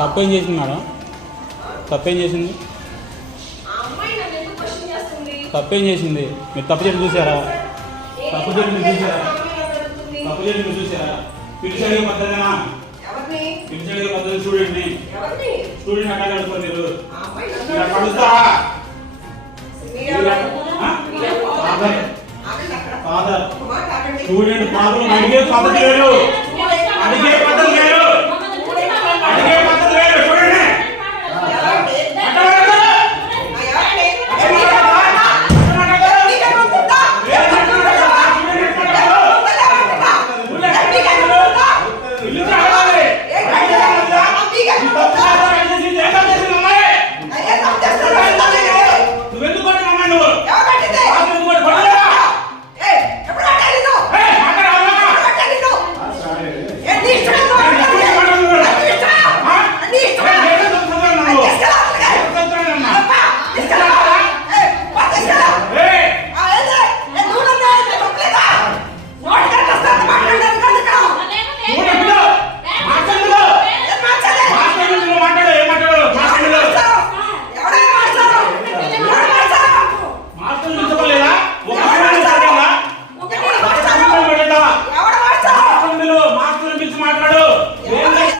తప్పేం చేసింది మేడం? తప్పేం చేసింది? తప్పేం చేసింది? మీరు తప్పు చేసి చూసారా? తప్పు చేసి చూసారా? తప్పు చేసి మీరు చూసారా? పిలిచాడు పద్ధతినా ఎవరిని? పద్ధతి స్టూడెంట్ని స్టూడెంట్ అట్లా కడుపుతారు మీరు కడుస్తారా ఫాదర్ స్టూడెంట్ ప్రాబ్లం అడిగే పద్ధతి